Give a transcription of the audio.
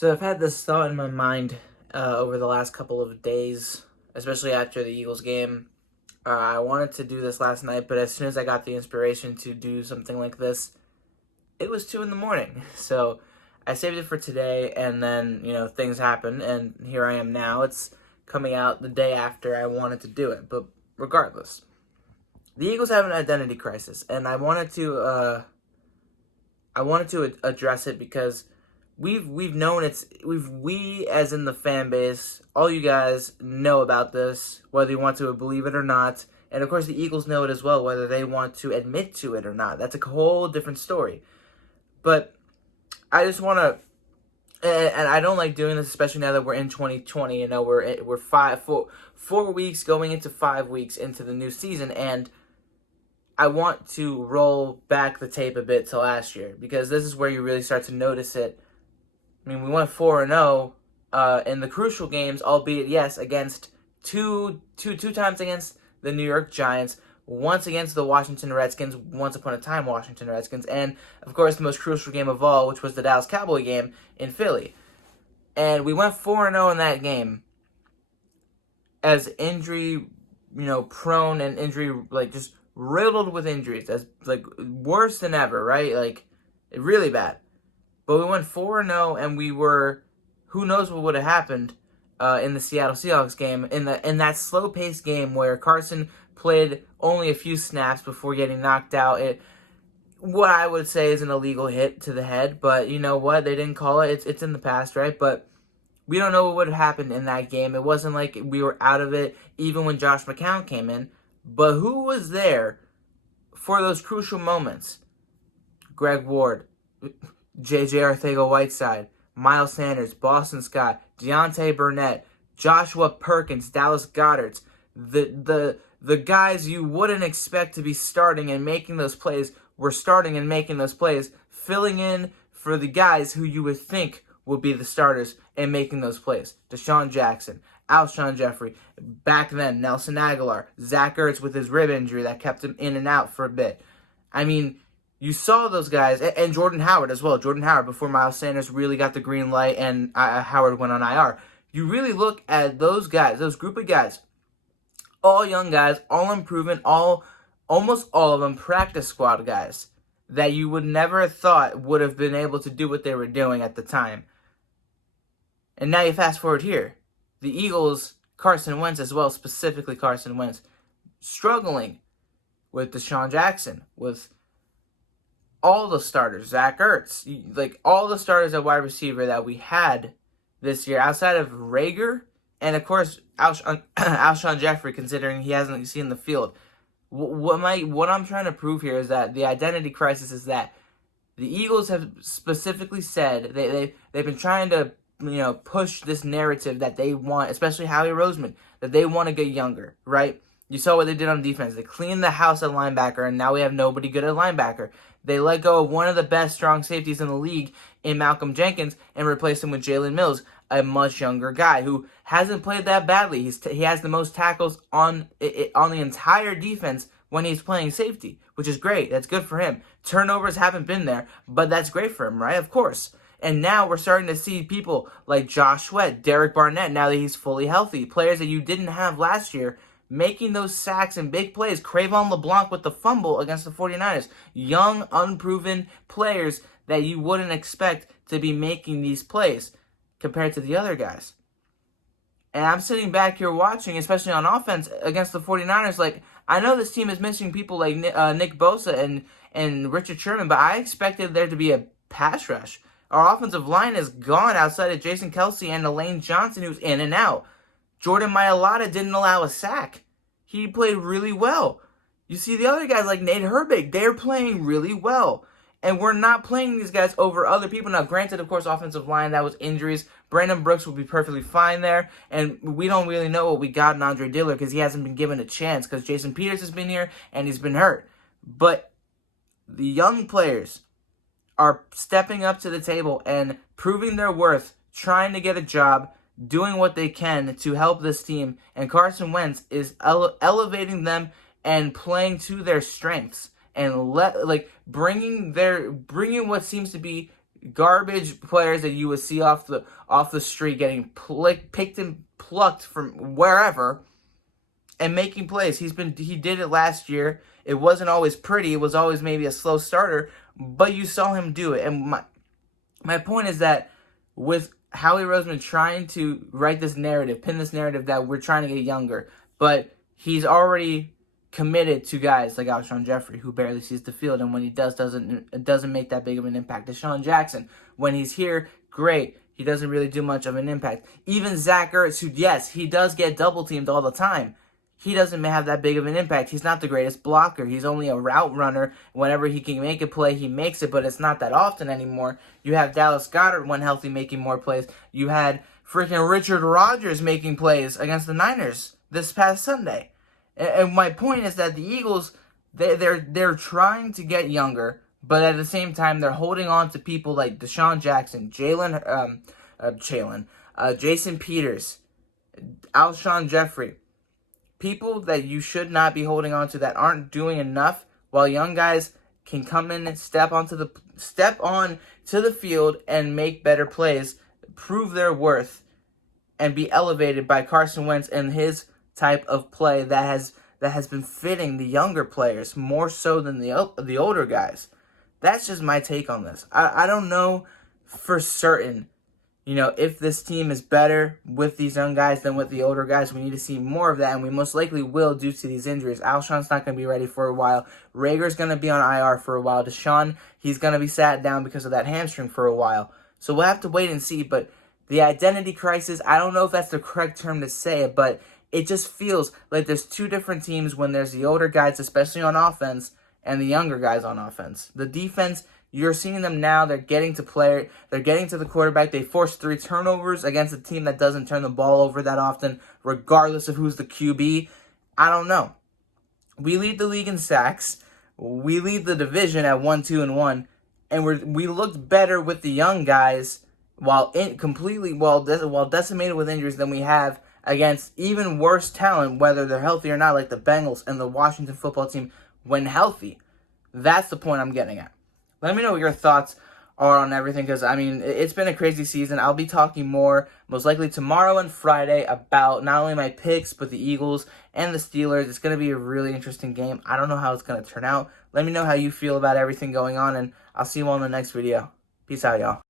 So I've had this thought in my mind over the last couple of days, especially after the Eagles game. I wanted to do this last night, but as soon as I got the inspiration to do something like this, it was 2 in the morning. So I saved it for today, and then, things happened, and here I am now. It's coming out the day after I wanted to do it, but regardless. The Eagles have an identity crisis, and I wanted to address it because we've known we as in the fan base, all you guys know about this, whether you want to believe it or not, and of course the Eagles know it as well, whether they want to admit to it or not. That's a whole different story. But I just want to, and I don't like doing this, especially now that we're in 2020. We're 4 weeks going into 5 weeks into the new season, and I want to roll back the tape a bit to last year because this is where you really start to notice it. I mean, we went 4-0 in the crucial games, albeit yes, against two times against the New York Giants, once against the Washington Redskins, once upon a time Washington Redskins, and of course the most crucial game of all, which was the Dallas Cowboy game in Philly. And we went 4-0 in that game as injury, prone and injury, just riddled with injuries, as worse than ever, right? Really bad. But we went 4-0, and we were, who knows what would have happened in the Seattle Seahawks game, in that slow-paced game where Carson played only a few snaps before getting knocked out. What I would say is an illegal hit to the head, but you know what? They didn't call it. It's in the past, right? But we don't know what would have happened in that game. It wasn't like we were out of it even when Josh McCown came in. But who was there for those crucial moments? Greg Ward, J.J. Arcega-Whiteside, Miles Sanders, Boston Scott, Deontay Burnett, Joshua Perkins, Dallas Goedert, the guys you wouldn't expect to be starting and making those plays were starting and making those plays, filling in for the guys who you would think would be the starters and making those plays. Deshaun Jackson, Alshon Jeffrey, back then, Nelson Aguilar, Zach Ertz with his rib injury that kept him in and out for a bit. I mean, you saw those guys, and Jordan Howard as well. Jordan Howard, before Miles Sanders really got the green light and Howard went on IR. You really look at those guys, those group of guys, all young guys, all improvement, almost all of them practice squad guys that you would never have thought would have been able to do what they were doing at the time. And now you fast forward here. The Eagles, Carson Wentz as well, specifically Carson Wentz, struggling with Deshaun Jackson, with all the starters, Zach Ertz, all the starters at wide receiver that we had this year, outside of Rager, and of course Alshon Jeffrey, considering he hasn't seen the field. What I'm trying to prove here is that the identity crisis is that the Eagles have specifically said they've been trying to push this narrative that they want, especially Howie Roseman, that they want to get younger, right? You saw what they did on defense. They cleaned the house at linebacker, and now we have nobody good at linebacker. They let go of one of the best strong safeties in the league in Malcolm Jenkins and replaced him with Jalen Mills, a much younger guy who hasn't played that badly. He has the most tackles on the entire defense when he's playing safety, which is great. That's good for him. Turnovers haven't been there, but that's great for him, right? Of course. And now we're starting to see people like Josh Sweat, Derek Barnett, now that he's fully healthy, players that you didn't have last year, making those sacks and big plays. Cravon LeBlanc with the fumble against the 49ers. Young, unproven players that you wouldn't expect to be making these plays compared to the other guys. And I'm sitting back here watching, especially on offense, against the 49ers. I know this team is missing people like Nick Bosa and Richard Sherman, but I expected there to be a pass rush. Our offensive line is gone outside of Jason Kelce and Elaine Johnson, who's in and out. Jordan Mailata didn't allow a sack. He played really well. You see the other guys like Nate Herbig, they're playing really well. And we're not playing these guys over other people. Now, granted, of course, offensive line, that was injuries. Brandon Brooks will be perfectly fine there. And we don't really know what we got in Andre Dillard because he hasn't been given a chance because Jason Peters has been here and he's been hurt. But the young players are stepping up to the table and proving their worth, trying to get a job, doing what they can to help this team. And Carson Wentz is elevating them and playing to their strengths and bringing what seems to be garbage players that you would see off the street getting picked and plucked from wherever and making plays. He did it last year. It wasn't always pretty. It was always maybe a slow starter, but you saw him do it. And my point is that with Howie Roseman trying to write this narrative, pin this narrative that we're trying to get younger, but he's already committed to guys like Alshon Jeffrey, who barely sees the field, and when he doesn't make that big of an impact. DeSean Jackson, when he's here, great. He doesn't really do much of an impact. Even Zach Ertz, who, yes, he does get double teamed all the time. He doesn't have that big of an impact. He's not the greatest blocker. He's only a route runner. Whenever he can make a play, he makes it, but it's not that often anymore. You have Dallas Goedert, when healthy, making more plays. You had freaking Richard Rodgers making plays against the Niners this past Sunday. And my point is that the Eagles, they're trying to get younger, but at the same time, they're holding on to people like DeSean Jackson, Jason Peters, Alshon Jeffrey. People that you should not be holding on to that aren't doing enough, while young guys can come in and step on to the field and make better plays, prove their worth, and be elevated by Carson Wentz and his type of play that has been fitting the younger players more so than the older guys. That's just my take on this. I don't know for certain, if this team is better with these young guys than with the older guys. We need to see more of that, and we most likely will due to these injuries. Alshon's not going to be ready for a while. Rager's going to be on IR for a while. DeSean, he's going to be sat down because of that hamstring for a while. So we'll have to wait and see, but the identity crisis, I don't know if that's the correct term to say it, but it just feels like there's two different teams when there's the older guys, especially on offense, and the younger guys on offense. The defense, you're seeing them now. They're getting to play. They're getting to the quarterback. They forced 3 turnovers against a team that doesn't turn the ball over that often, regardless of who's the QB. I don't know. We lead the league in sacks. We lead the division at 1-2-1, and we looked better with the young guys while decimated with injuries than we have against even worse talent, whether they're healthy or not, like the Bengals and the Washington football team when healthy. That's the point I'm getting at. Let me know what your thoughts are on everything, because, it's been a crazy season. I'll be talking more, most likely tomorrow and Friday, about not only my picks, but the Eagles and the Steelers. It's going to be a really interesting game. I don't know how it's going to turn out. Let me know how you feel about everything going on, and I'll see you all in the next video. Peace out, y'all.